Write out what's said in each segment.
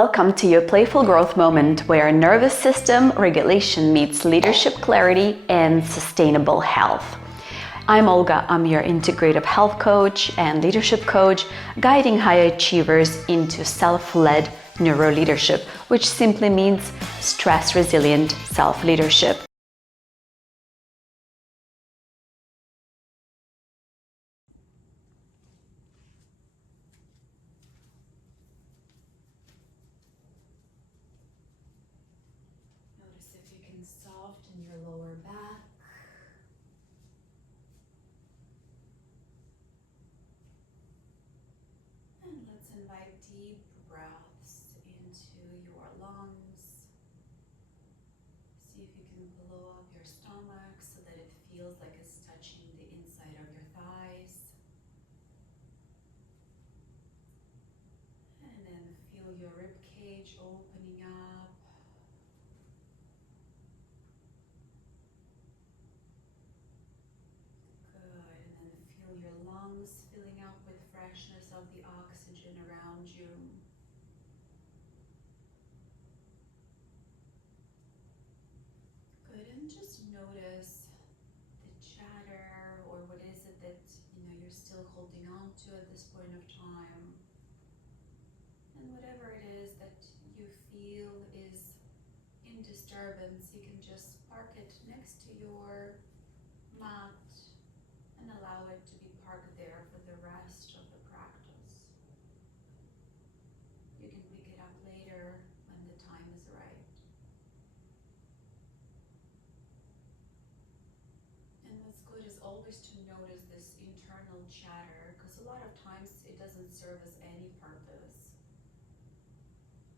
Welcome to your playful growth moment where nervous system regulation meets leadership clarity and sustainable health. I'm Olga, I'm your integrative health coach and leadership coach, guiding high achievers into self-led neuro-leadership, which simply means stress-resilient self-leadership. Notice if you can soften your lower back. And let's invite deep breaths into your lungs. See if you can blow up your stomach so that it feels like it's touching the inside of your thighs. And then feel your ribcage opening up. Good. And then feel your lungs filling up with freshness of the oxygen around you. Good. And just notice the chatter, or what is it that you're still holding on to at this point of time. And whatever it is that you feel is in disturbance, you can just park it next to your mat and allow it to be parked there for the rest of the practice. You can pick it up later when the time is right. And what's good is always to notice this internal chatter, because a lot of times it doesn't serve as any purpose.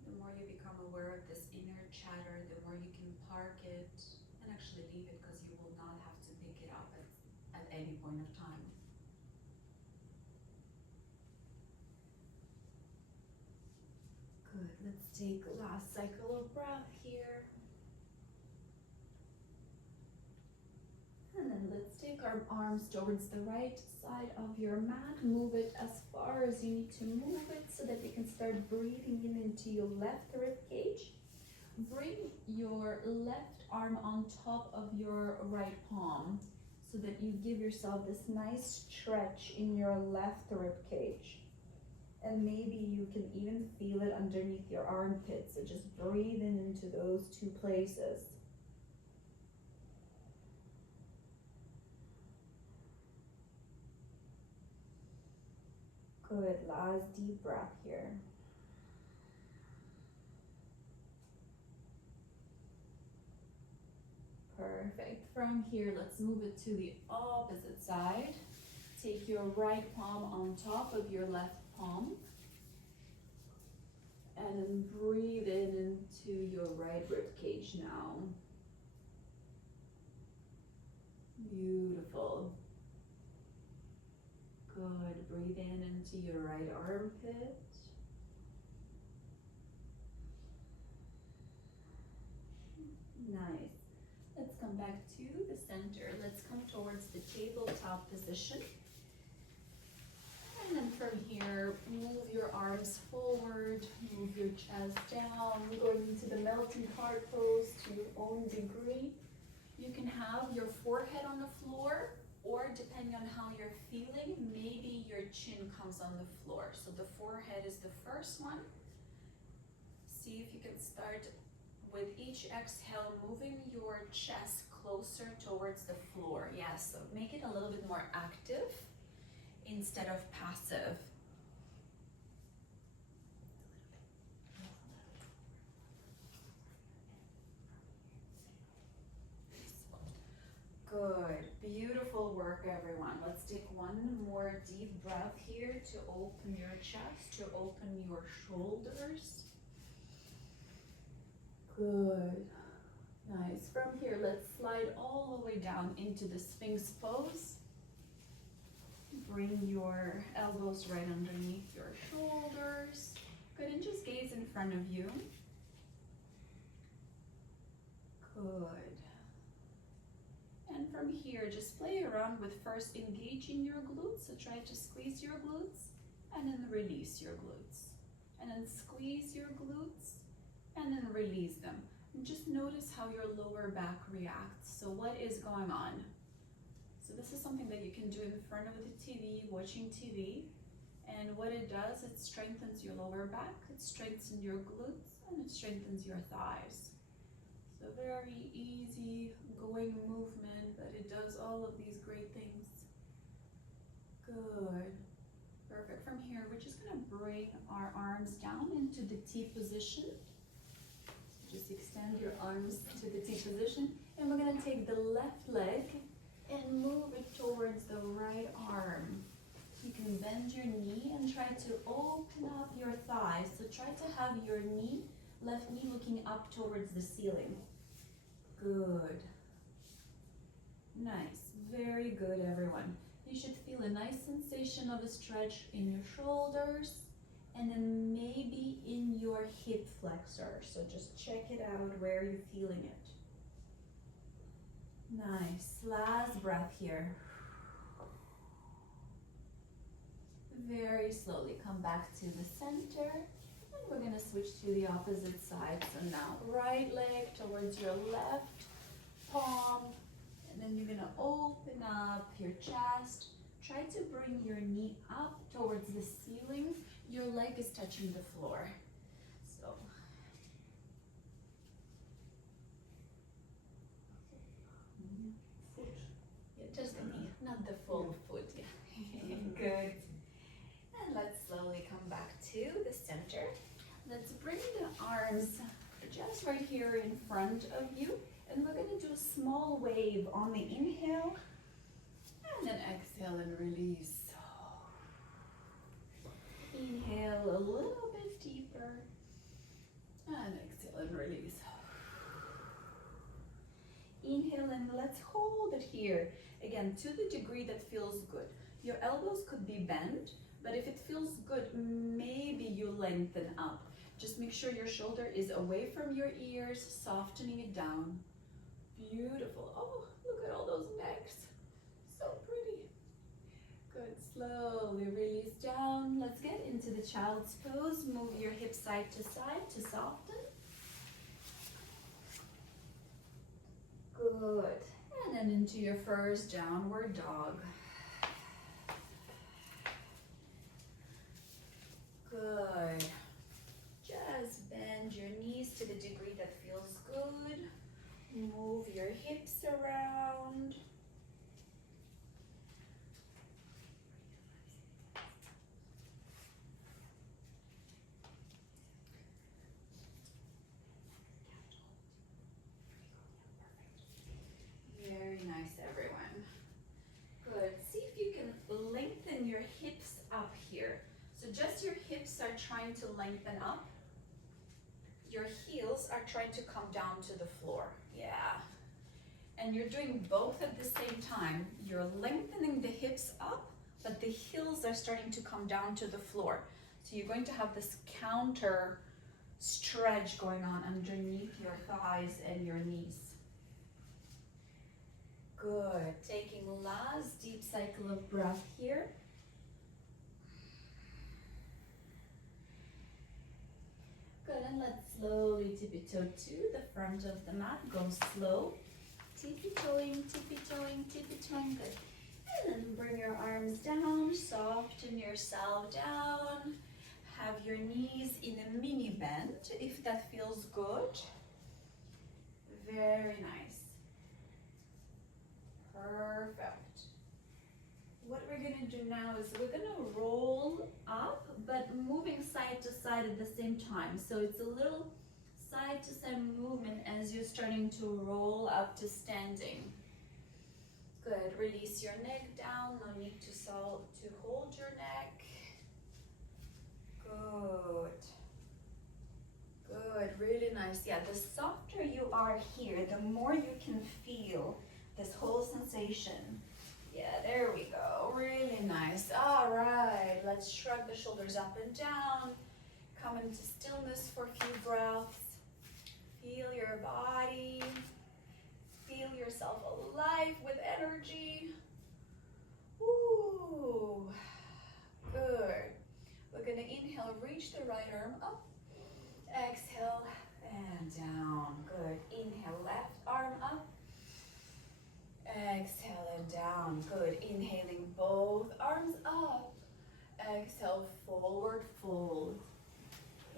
The more you become aware of this inner chatter, the more you can park it and actually leave it, because you will not have to pick it up at any point of time. Good. Let's take the last cycle of breath here. And then let's take our arms towards the right side of your mat. Move it as far as you need to move it so that you can start breathing in into your left rib cage. Bring your left arm on top of your right palm so that you give yourself this nice stretch in your left rib cage. And maybe you can even feel it underneath your armpits. So just breathe in into those two places. Good, last deep breath here. Perfect. From here, let's move it to the opposite side. Take your right palm on top of your left palm. And then breathe in into your right rib cage now. Beautiful. Good. Breathe in into your right armpit. Nice. Let's come back to the center. Let's come towards the tabletop position. And then from here, move your arms forward, move your chest down, going into the melting heart pose to your own degree. You can have your forehead on the floor, or depending on how you're feeling, maybe your chin comes on the floor. So the forehead is the first one. See if you can start with each exhale, moving your chest closer towards the floor. Yes, so make it a little bit more active instead of passive. Good, beautiful work, everyone. Let's take one more deep breath here to open your chest, to open your shoulders. Good, nice. From here, let's slide all the way down into the Sphinx pose. Bring your elbows right underneath your shoulders. Good, and just gaze in front of you. Good. And from here, just play around with first engaging your glutes. So try to squeeze your glutes and then release your glutes. and then squeeze your glutes and then release them. And just notice how your lower back reacts. So what is going on? So this is something that you can do in front of the TV, watching TV. And what it does, it strengthens your lower back, it strengthens your glutes, and it strengthens your thighs. So very easy going movement, but it does all of these great things. Good. Perfect. From here, we're just gonna bring our arms down into the T position. So just extend your arms to the T position, and we're gonna take the left leg and move it towards the right arm. You can bend your knee and try to open up your thighs. So try to have your knee, left knee looking up towards the ceiling. Good. Nice. Very good, everyone. You should feel a nice sensation of a stretch in your shoulders and then maybe in your hip flexor. So just check it out where you're feeling it. Nice. Last breath here. Very slowly come back to the center, and we're going to switch to the opposite side. So now right leg towards your left palm, and then you're going to open up your chest. Try to bring your knee up towards the ceiling. Your leg is touching the floor. So foot. Yeah, just the knee, not the full foot. Yeah. Good. And let's slowly come back to the center. Let's bring the arms just right here in front of you. And we're going to do a small wave on the inhale. And then exhale and release. Inhale a little bit deeper. And exhale and release. Inhale and let's hold it here. Again, to the degree that feels good. Your elbows could be bent, but if it feels good, maybe you lengthen up. Just make sure your shoulder is away from your ears, softening it down. Beautiful. Oh, look at all those necks. So pretty. Good. Slowly release down. Let's get into the child's pose. Move your hips side to soften. Good. And then into your first downward dog. Good. Just bend your knees to the degree that feels good. Move your hips around. Very nice, everyone. Good. See if you can lengthen your hips up here. So just your hips are trying to lengthen up. Your heels are trying to come down to the floor. Yeah. And you're doing both at the same time. You're lengthening the hips up, but the heels are starting to come down to the floor. So you're going to have this counter stretch going on underneath your thighs and your knees. Good. Taking last deep cycle of breath here. Good, and let's slowly tippy-toe to the front of the mat. Go slow. Tippy-toeing, tippy-toeing, tippy-toeing. Good. And then bring your arms down. Soften yourself down. Have your knees in a mini bend if that feels good. Very nice. Perfect. What we're going to do now is we're going to roll up, but moving side to side at the same time. So it's a little side to side movement as you're starting to roll up to standing. Good. Release your neck down. No need to hold your neck. Good. Good. Really nice. Yeah, the softer you are here, the more you can feel this whole sensation. Yeah, there we go. Really nice. All right, let's shrug the shoulders up and down. Come into stillness for a few breaths. Feel your body. Feel yourself alive with energy. Ooh, good. We're gonna inhale, reach reach the right arm up. Exhale and down. Good. Inhale, left arm up. Exhale and down. Good. Inhaling both arms up. Exhale, forward fold.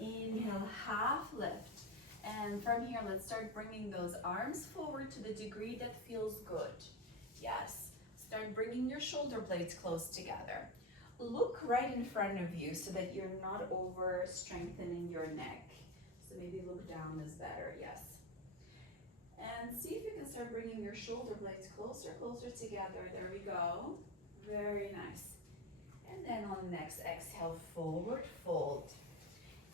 Inhale, half lift. And from here, let's start bringing those arms forward to the degree that feels good. Yes. Start bringing your shoulder blades close together. Look right in front of you so that you're not over strengthening your neck. So maybe look down is better, yes. And see if you can start bringing your shoulder blades closer together. There we go. Very nice. And then on the next exhale, forward fold.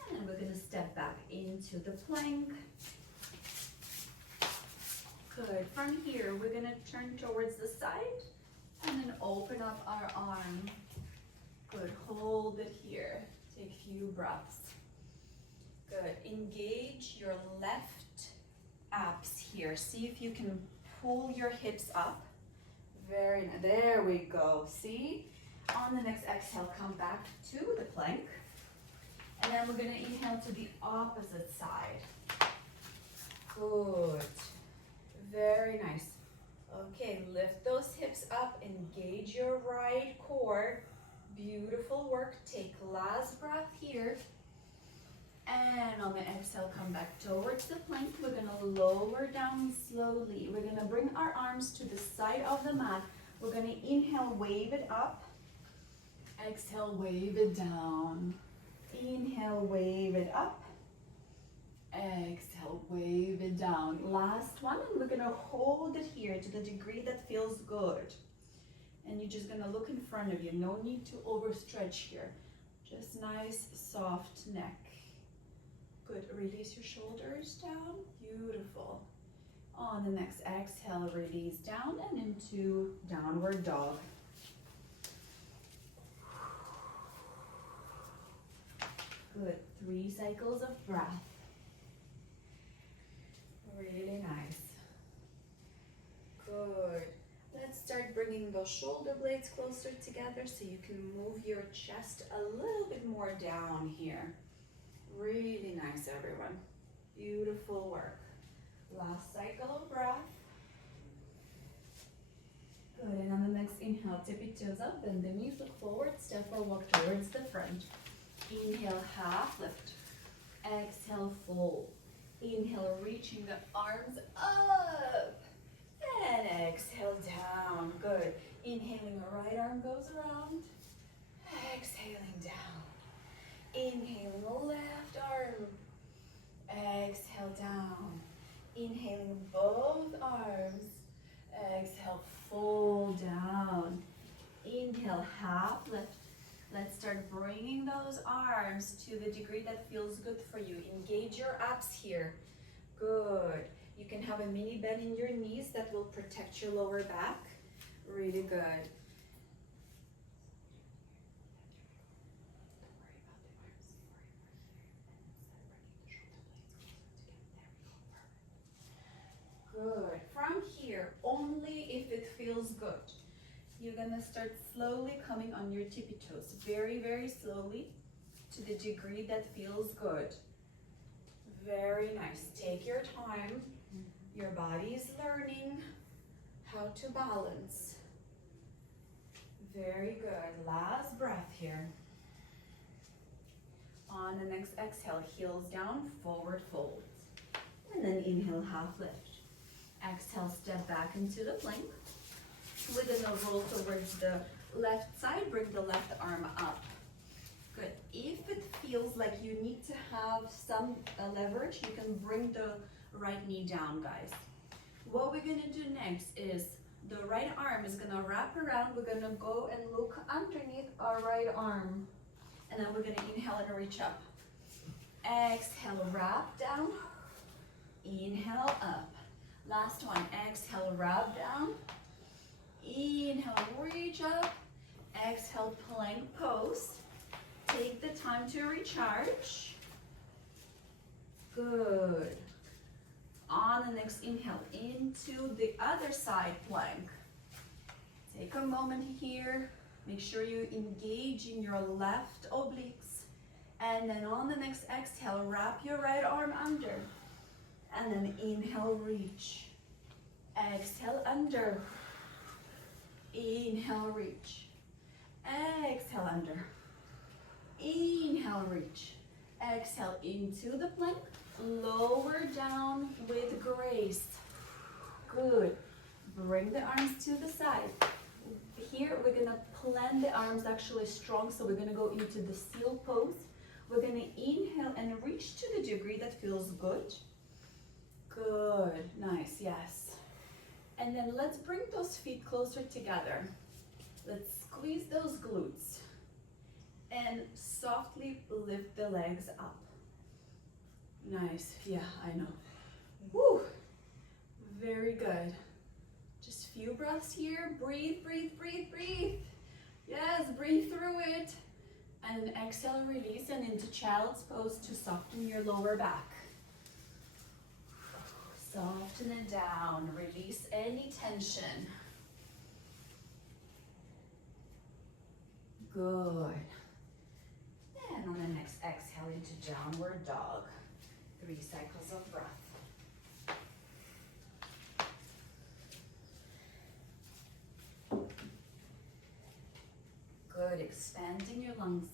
And then we're gonna step back into the plank. Good. From here, we're gonna turn towards the side and then open up our arm. Good. Hold it here. Take a few breaths. Good. Engage your left abs here. See if you can pull your hips up. Very nice. There we go. See? On the next exhale, come back to the plank. And then we're going to inhale to the opposite side. Good. Very nice. Okay, lift those hips up. Engage your right core. Beautiful work. Take last breath here. And on the exhale, come back towards the plank. We're gonna lower down slowly. We're gonna bring our arms to the side of the mat. We're gonna inhale, wave it up. Exhale, wave it down. Inhale, wave it up. Exhale, wave it down. Last one, and we're gonna hold it here to the degree that feels good. And you're just gonna look in front of you. No need to overstretch here. Just nice, soft neck. Good. Release your shoulders down. Beautiful. On the next exhale, release down and into downward dog. Good. 3 cycles of breath. Really nice. Good. Let's start bringing those shoulder blades closer together so you can move your chest a little bit more down here. Really nice, everyone. Beautiful work. Last cycle of breath. Good, and on the next inhale, tippy toes up, bend the knees, look forward, step or walk towards the front. Inhale, half lift. Exhale, fold. Inhale, reaching the arms up. And exhale, down. Good. Inhaling, the right arm goes around. Exhaling, down. Inhaling the left arm. Exhale down. Inhaling both arms. Exhale, fold down. Inhale, half lift. Let's start bringing those arms to the degree that feels good for you. Engage your abs here. Good. You can have a mini bend in your knees that will protect your lower back. Really good. Good. From here, only if it feels good. You're gonna start slowly coming on your tippy toes. Very, very slowly to the degree that feels good. Very nice. Take your time. Your body is learning how to balance. Very good. Last breath here. On the next exhale, heels down, forward fold. And then inhale, half lift. Exhale, step back into the plank. We're gonna roll towards the left side, bring the left arm up. Good. If it feels like you need to have some leverage, you can bring the right knee down, guys. What we're gonna do next is the right arm is gonna wrap around. We're gonna go and look underneath our right arm. And then we're gonna inhale and reach up. Exhale, wrap down. Inhale, up. Last one, exhale, wrap down. Inhale, reach up. Exhale, plank pose. Take the time to recharge. Good. On the next inhale, into the other side plank. Take a moment here. Make sure you engage in your left obliques. And then on the next exhale, wrap your right arm under. And then inhale, reach. Exhale, under. Inhale, reach. Exhale, under. Inhale, reach. Exhale into the plank. Lower down with grace. Good. Bring the arms to the side. Here we're gonna plant the arms actually strong, so we're gonna go into the seal pose. We're gonna inhale and reach to the degree that feels good. Good, nice, yes. And then let's bring those feet closer together. Let's squeeze those glutes and softly lift the legs up. Nice, yeah, I know. Woo, very good. Just a few breaths here. Breathe, breathe, breathe, breathe. Yes, breathe through it. And exhale, release, and into child's pose to soften your lower back. Soften it down. Release any tension. Good. And on the next exhale, into downward dog. 3 cycles of breath. Good, expanding your lungs,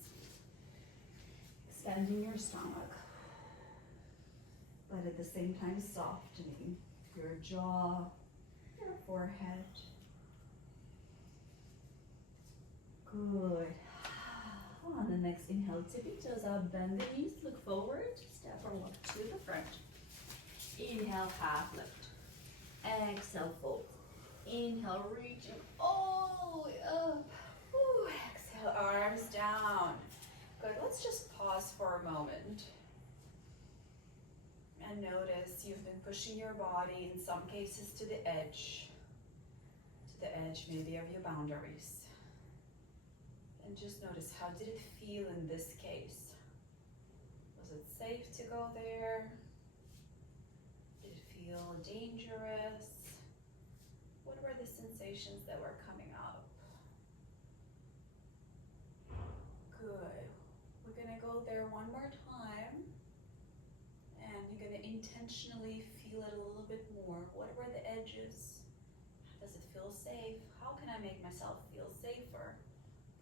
expanding your stomach, but at the same time softening your jaw, your forehead. Good. On the next inhale, tippy toes up, bend the knees, look forward, step or walk to the front. Inhale, half lift. Exhale, fold. Inhale, reaching all the way up. Woo. Exhale, arms down. Good, let's just pause for a moment. And notice you've been pushing your body in some cases to the edge maybe of your boundaries. And just notice, how did it feel in this case? Was it safe to go there? Did it feel dangerous? What were the sensations that were coming up? Good. We're gonna go there one more time. And you're gonna intentionally feel it a little bit more. What were the edges? Does it feel safe? How can I make myself feel safer?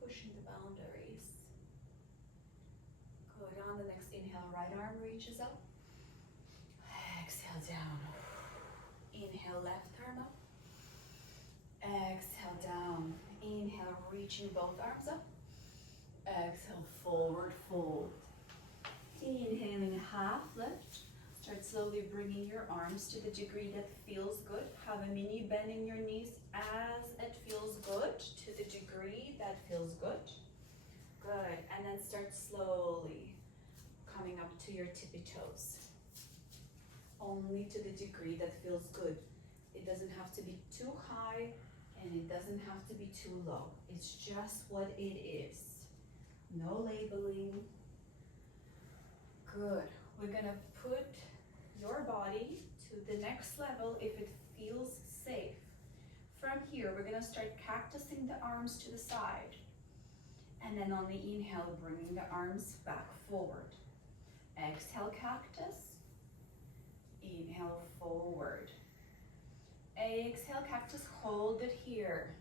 Pushing the boundaries. Good. On the next inhale, right arm reaches up. Exhale down. Inhale, left arm up. Exhale down. Inhale, reaching both arms up. Exhale, forward fold. Inhaling, half lift. Start slowly bringing your arms to the degree that feels good. Have a mini bend in your knees as it feels good, to the degree that feels good. Good, and then start slowly coming up to your tippy toes. Only to the degree that feels good. It doesn't have to be too high and it doesn't have to be too low. It's just what it is. No labeling. Good. We're gonna put your body to the next level if it feels safe. From here, we're gonna start cactusing the arms to the side. And then on the inhale, bringing the arms back forward. Exhale, cactus. Inhale, forward. Exhale, cactus, hold it here.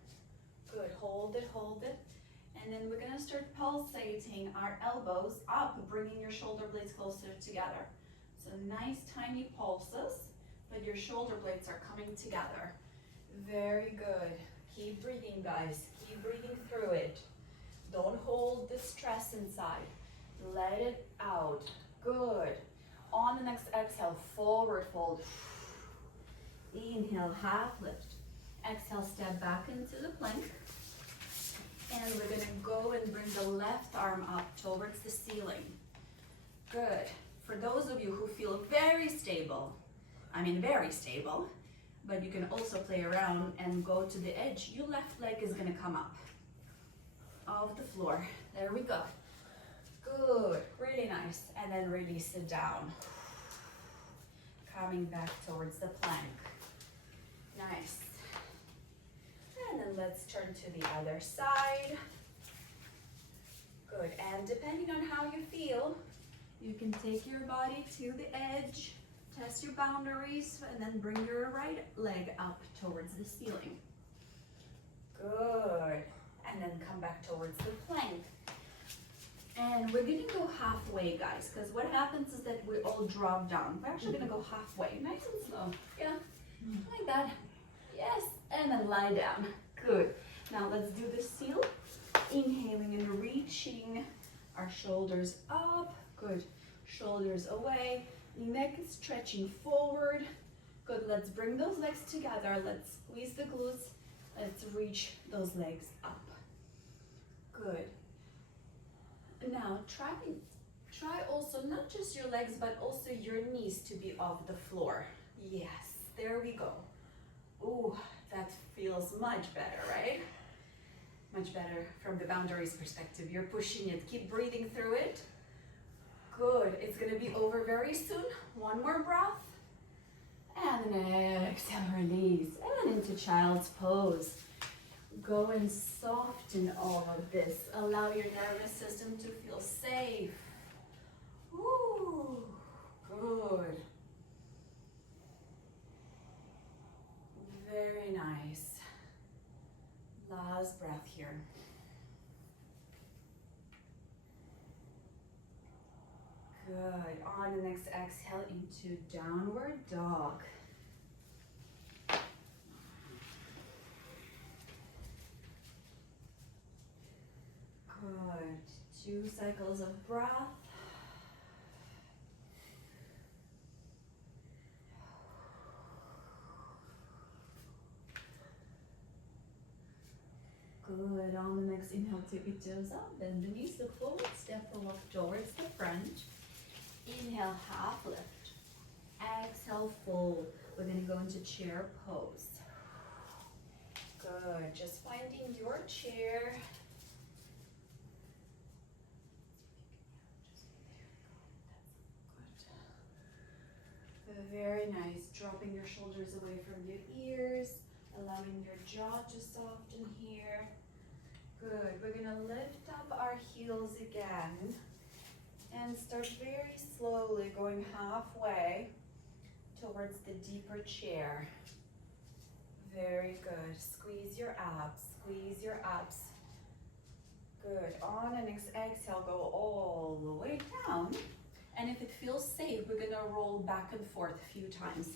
Good, hold it, hold it. And then we're gonna start pulsating our elbows up, bringing your shoulder blades closer together. So nice tiny pulses, but your shoulder blades are coming together. Very good. Keep breathing, guys. Keep breathing through it. Don't hold the stress inside. Let it out. Good. On the next exhale, forward fold. Inhale, half lift. Exhale, step back into the plank. And we're gonna go and bring the left arm up towards the ceiling. Good. For those of you who feel very stable, but you can also play around and go to the edge, your left leg is gonna come up off the floor. There we go. Good, really nice. And then release it down. Coming back towards the plank. Nice. And then let's turn to the other side. Good, and depending on how you feel, you can take your body to the edge, test your boundaries, and then bring your right leg up towards the ceiling. Good, and then come back towards the plank. And we're gonna go halfway, guys, because what happens is that we all drop down. We're actually gonna go halfway, nice and slow. Yeah, like that. Yes, and then lie down. Good. Now let's do the seal. Inhaling and reaching our shoulders up. Good. Shoulders away. Neck is stretching forward. Good. Let's bring those legs together. Let's squeeze the glutes. Let's reach those legs up. Good. Now try also not just your legs but also your knees to be off the floor. Yes, there we go. Ooh, that feels much better, right? Much better from the boundaries perspective. You're pushing it. Keep breathing through it. Good. It's gonna be over very soon. One more breath. And then exhale, release. And into child's pose. Go and soften all of this. Allow your nervous system to feel safe. Ooh, good. Very nice. Last breath here. Good. On the next exhale into downward dog. Good. 2 cycles of breath. Good. On the next inhale, tip your toes up. Bend the knees, look forward, step or walk towards the front. Inhale, half lift. Exhale, fold. We're going to go into chair pose. Good. Just finding your chair. Very nice. Dropping your shoulders away from your ears, allowing your jaw to soften here. Good. We're going to lift up our heels again and start very slowly going halfway towards the deeper chair. Very good. Squeeze your abs. Squeeze your abs. Good. On the next exhale, go all the way down. And if it feels safe, we're going to roll back and forth a few times.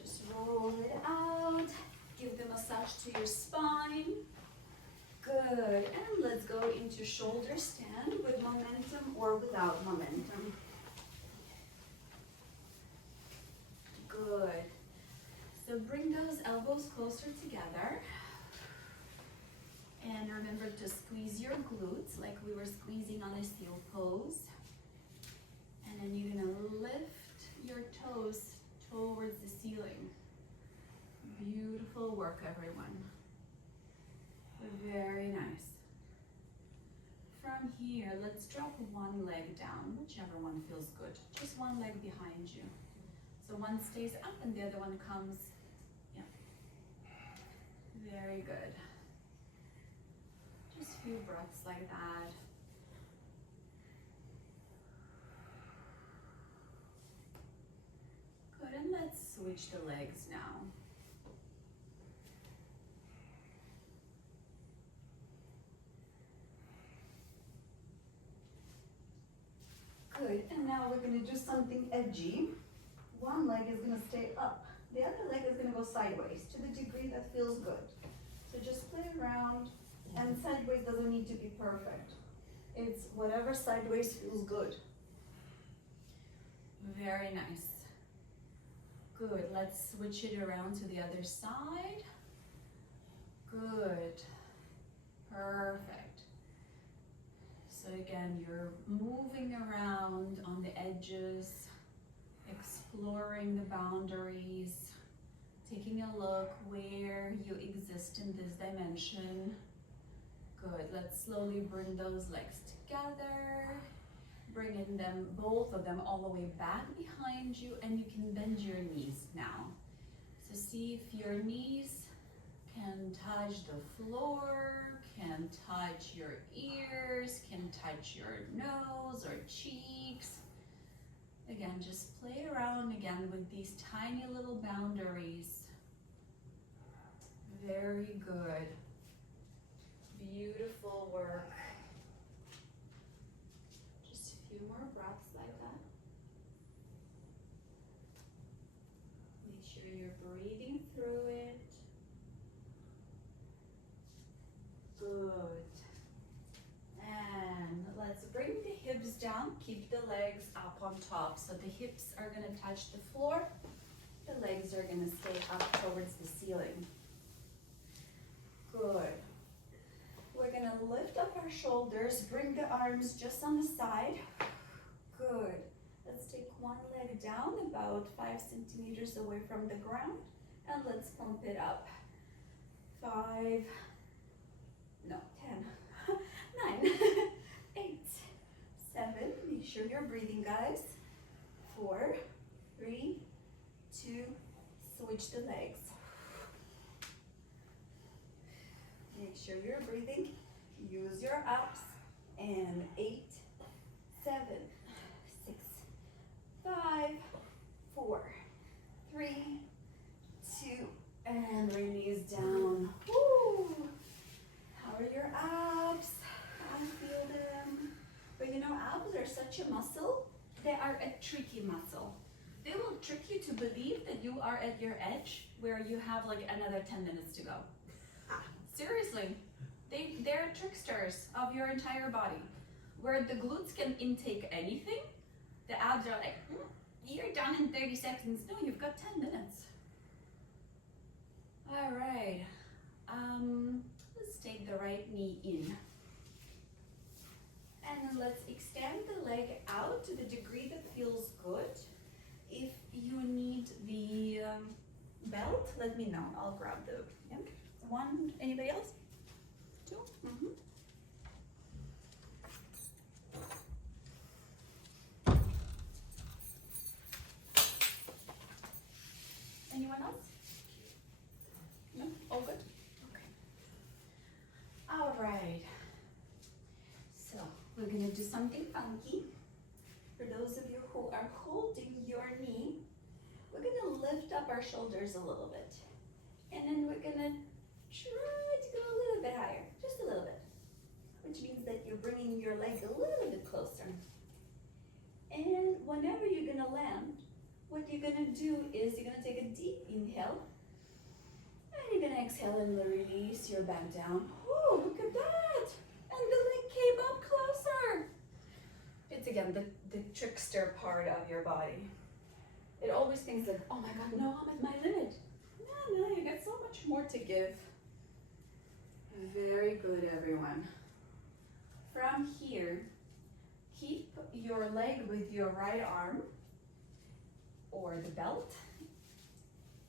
Just roll it out. Give the massage to your spine. Good. And let's go into shoulder stand with momentum or without momentum. Good. So bring those elbows closer together. And remember to squeeze your glutes like we were squeezing on a seal pose. And then you're gonna lift your toes towards the ceiling. Beautiful work, everyone. Very nice. From here, let's drop one leg down, whichever one feels good. Just one leg behind you. So one stays up and the other one comes, yeah. Very good. Just a few breaths like that. Good, and let's switch the legs now. Good, and now we're going to do something edgy. One leg is going to stay up. The other leg is going to go sideways to the degree that feels good. So just play around, and sideways doesn't need to be perfect. It's whatever sideways feels good. Very nice. Good, let's switch it around to the other side. Good, perfect. So again, you're moving around on the edges, exploring the boundaries, taking a look where you exist in this dimension. Good, let's slowly bring those legs together, bringing them, both of them, all the way back behind you, and you can bend your knees now. So see if your knees can touch the floor, can touch your ears, can touch your nose or cheeks. Again, just play around again with these tiny little boundaries. Very good. Beautiful work. Just a few more breaths like that. Make sure you're breathing through it. Good. And let's bring the hips down. Keep the legs up on top. So the hips are going to touch the floor. The legs are going to stay up towards the ceiling. Good. We're going to lift up our shoulders. Bring the arms just on the side. Good. Let's take one leg down about 5 centimeters away from the ground. And let's pump it up. 5, no, 10, 9, 8, 7. Make sure you're breathing, guys. 4, 3, 2, switch the legs. Make sure you're breathing. Use your abs. And 8, 7, 6, 5, 4, 3, 2, and release down. Woo! How are your abs? I feel them. But you know, abs are such a muscle. They are a tricky muscle. They will trick you to believe that you are at your edge where you have like another 10 minutes to go. Seriously, they're tricksters of your entire body. Where the glutes can intake anything, the abs are like, you're done in 30 seconds. No, you've got 10 minutes. All right, let's take the right knee in. And then let's extend the leg out to the degree that feels good. If you need the belt, let me know. I'll grab the one. Anybody else? 2? Anyone else? No? All good? Okay. All right. So we're gonna do something funky. For those of you who are holding your knee, we're gonna lift up our shoulders a little bit. And then we're gonna try to go a little bit higher, just a little bit. Which means that you're bringing your leg a little bit closer. And whenever you're gonna land, what you're gonna do is you're gonna take a deep inhale. And you're gonna exhale and release your back down. Oh, look at that! And the leg came up closer. It's again the trickster part of your body. It always thinks that, oh my God, no, I'm at my limit. No, you got so much more to give. Very good, everyone. From here, keep your leg with your right arm or the belt.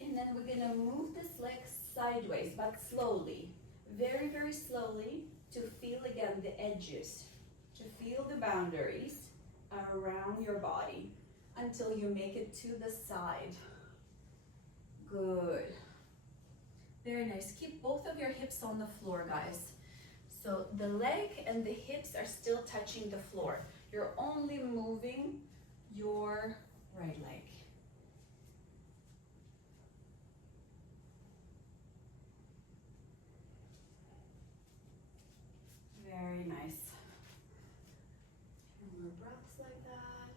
And then we're gonna move this leg sideways, but slowly. Very, very slowly to feel again the edges, to feel the boundaries around your body until you make it to the side. Good. Very nice. Keep both of your hips on the floor, guys. So the leg and the hips are still touching the floor. You're only moving your right leg. Very nice. More breaths like that.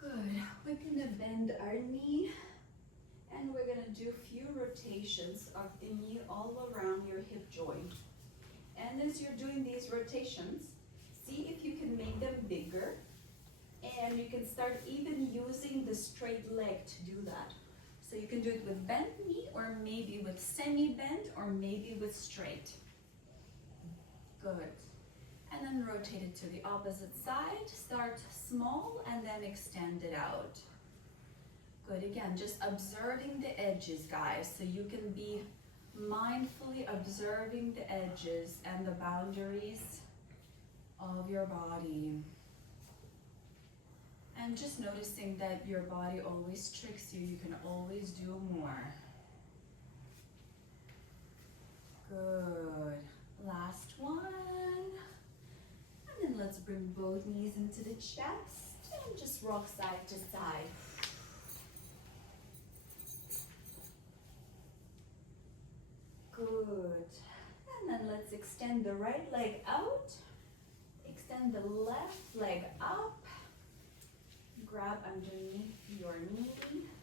Good. We're gonna bend our knee and we're gonna do a few rotations of the knee all around your hip joint. And as you're doing these rotations, see if you can make them bigger. And you can start even using the straight leg to do that. So you can do it with bent knee or maybe with semi-bent or maybe with straight. Good. And then rotate it to the opposite side. Start small and then extend it out. Good. Again, just observing the edges, guys. So you can be mindfully observing the edges and the boundaries of your body. And just noticing that your body always tricks you. You can always do more. Good. Last one. And then let's bring both knees into the chest and just rock side to side. Good. And then let's extend the right leg out. Extend the left leg up. Grab underneath your knee,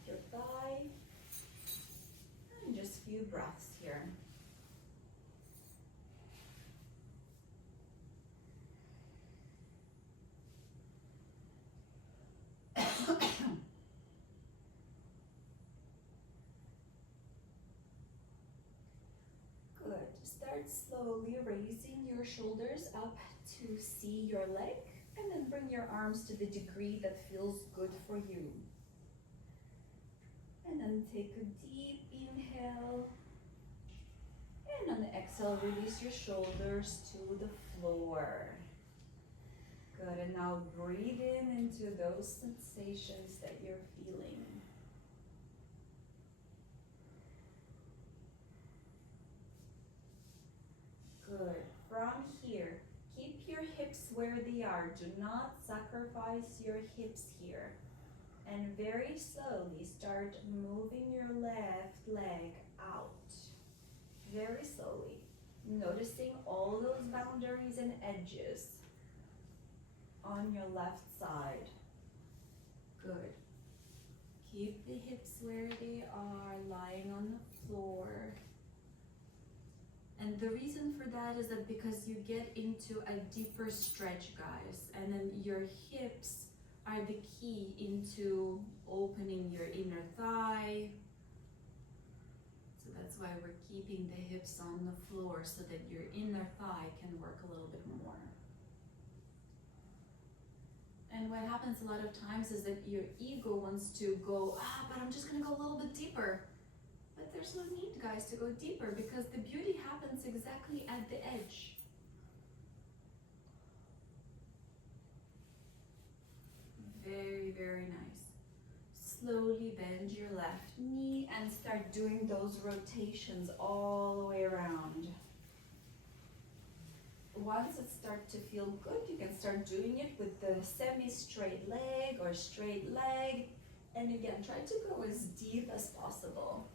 your thigh. And just a few breaths here. Good. Start slowly raising your shoulders up to see your leg, and then bring your arms to the degree that feels good for you. And then take a deep inhale, and on the exhale, release your shoulders to the floor. Good, and now breathe in into those sensations that you're feeling. Good. From here, keep your hips where they are. Do not sacrifice your hips here. And very slowly start moving your left leg out. Very slowly. Noticing all those boundaries and edges on your left side. Good. Keep the hips where they are, lying on the floor. And the reason for that is that because you get into a deeper stretch, guys, and then your hips are the key into opening your inner thigh. So that's why we're keeping the hips on the floor, so that your inner thigh can work a little bit more. And what happens a lot of times is that your ego wants to go, but I'm just gonna go a little bit deeper. But there's no need, guys, to go deeper, because the beauty happens exactly at the edge. Very, very nice. Slowly bend your left knee and start doing those rotations all the way around. Once it starts to feel good, you can start doing it with the semi-straight leg or straight leg. And again, try to go as deep as possible.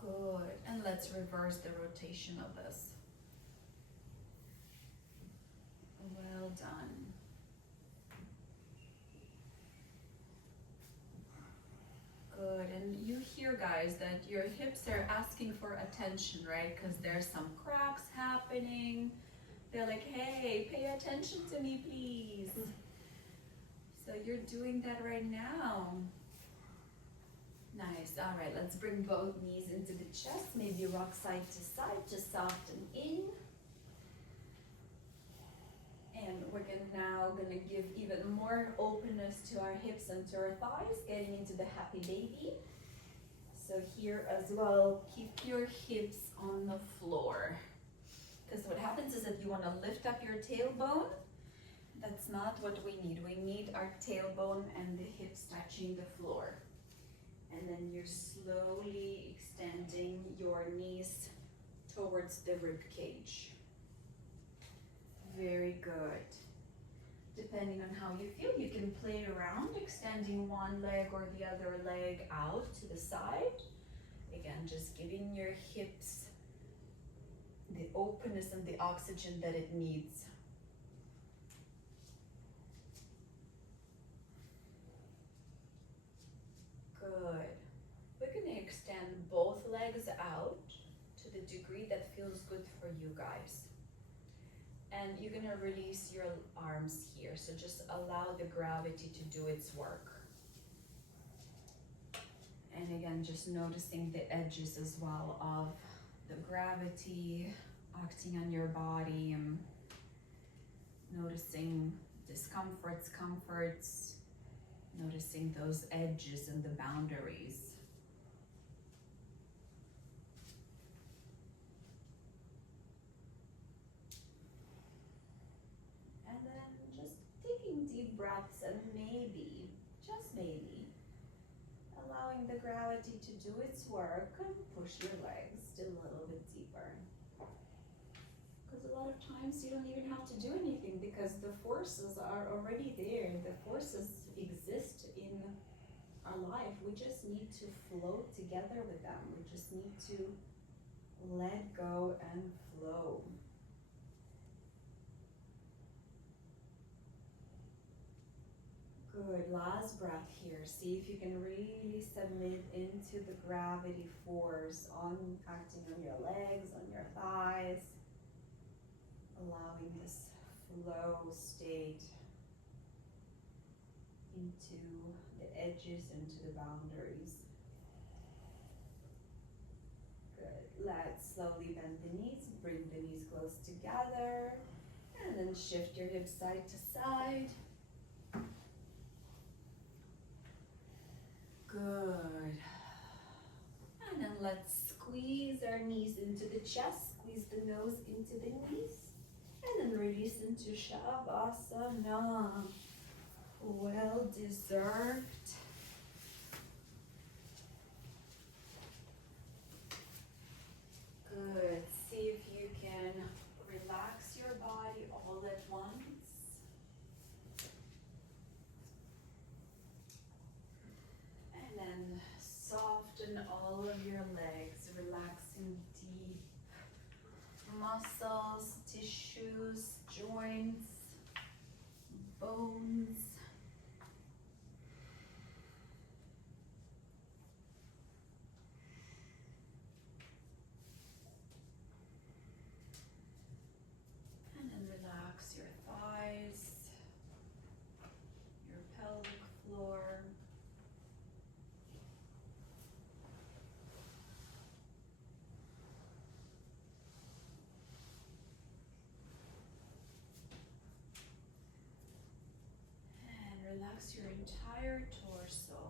Good, and let's reverse the rotation of this. Well done. Good, and you hear, guys, that your hips are asking for attention, right? Because there's some cracks happening. They're like, hey, pay attention to me, please. So you're doing that right now. Nice. All right, let's bring both knees into the chest. Maybe rock side to side, just soften in. And we're now gonna give even more openness to our hips and to our thighs, getting into the happy baby. So here as well, keep your hips on the floor. Because what happens is that you wanna lift up your tailbone. That's not what we need. We need our tailbone and the hips touching the floor. And then you're slowly extending your knees towards the rib cage. Very good. Depending on how you feel, you can play around, extending one leg or the other leg out to the side. Again, just giving your hips the openness and the oxygen that it needs. Good. We're gonna extend both legs out to the degree that feels good for you guys. And you're gonna release your arms here. So just allow the gravity to do its work. And again, just noticing the edges as well of the gravity acting on your body, and noticing discomforts, comforts, noticing those edges and the boundaries. baby. Allowing the gravity to do its work and push your legs still a little bit deeper. Because a lot of times you don't even have to do anything because the forces are already there. The forces exist in our life. We just need to flow together with them. We just need to let go and flow. Good, last breath here. See if you can really submit into the gravity force on acting on your legs, on your thighs. Allowing this flow state into the edges, into the boundaries. Good. Let's slowly bend the knees, bring the knees close together, and then shift your hips side to side. Good. And then let's squeeze our knees into the chest, squeeze the nose into the knees, and then release into Shavasana. Well deserved. Good. See if you can relax your body all at once. And then soften all of your legs, relaxing deep muscles, tissues, joints, bones. And then relax your thighs, your pelvic floor. And relax your entire torso.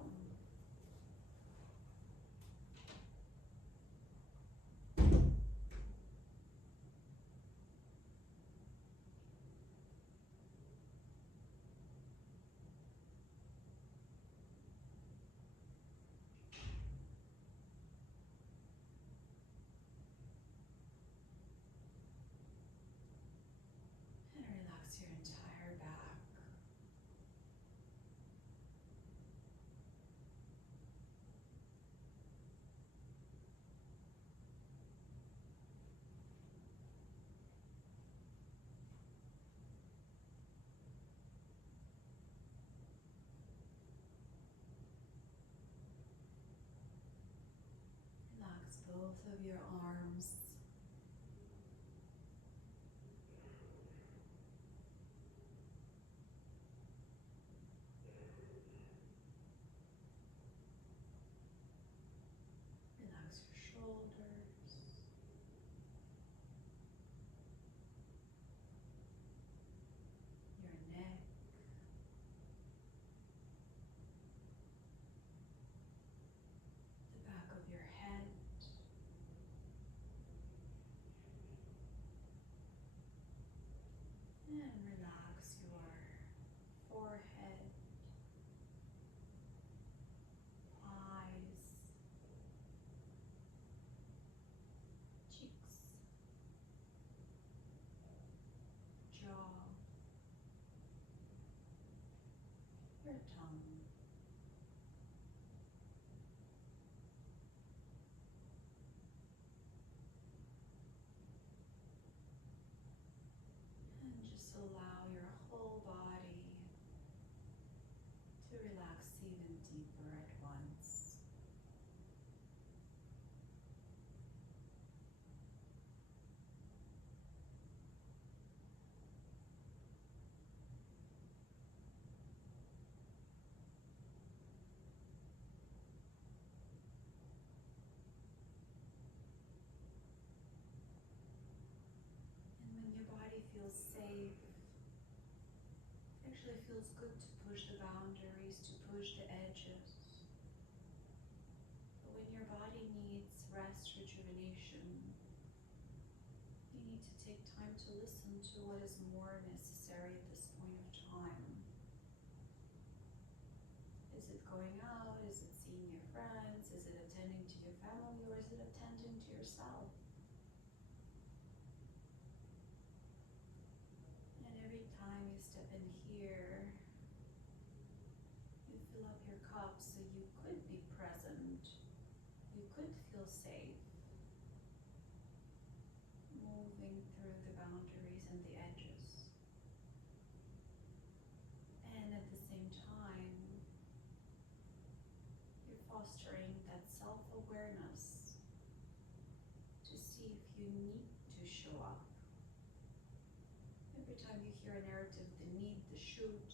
And relax your entire back. Relax both of your arms. Relax your shoulders. Your neck. The back of your head. And relax your forehead, eyes, cheeks, jaw, your tongue. And just allow your whole body to relax even deeper at once. And when your body feels safe, it actually feels good to push the boundaries, to push the edges. But when your body needs rest, rejuvenation, you need to take time to listen to what is more necessary at this point of time. Is it going out? Is it seeing your friends? Is it attending to your family, or is it attending to yourself? And every time you step in here, you fill up your cup so you could be present. You could feel safe. Moving through the boundaries and the edges. And at the same time, you're fostering that self-awareness to see if you need to show up. Every time you hear a narrative, the need, the should,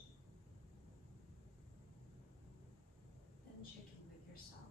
then checking with yourself.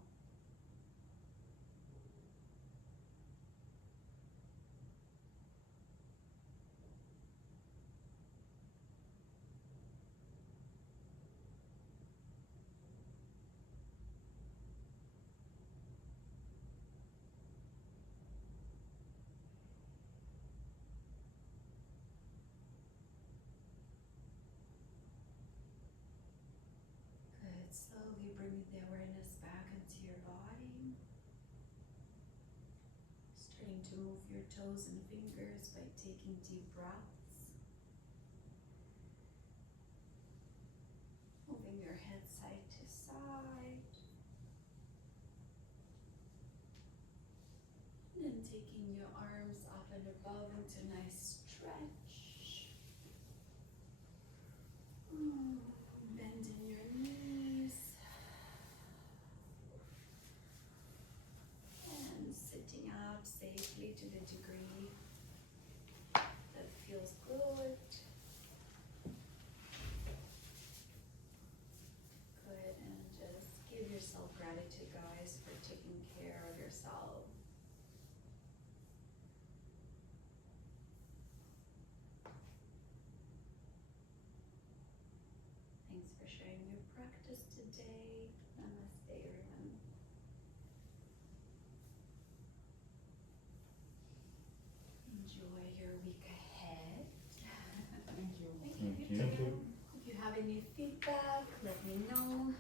Good. Slowly bringing the awareness back into your body. Starting to move your toes and fingers by taking deep breaths. Moving your head side to side. And then taking your arms up and above into a nice stretch. Bending your knees. And sitting up safely to the degree that feels good. Good, and just give yourself gratitude, guys, for taking care of yourself. Thanks for sharing your practice today. Namaste, everyone. Enjoy your week ahead. Thank you. Thank you. Thank you. If you have any feedback, let me know.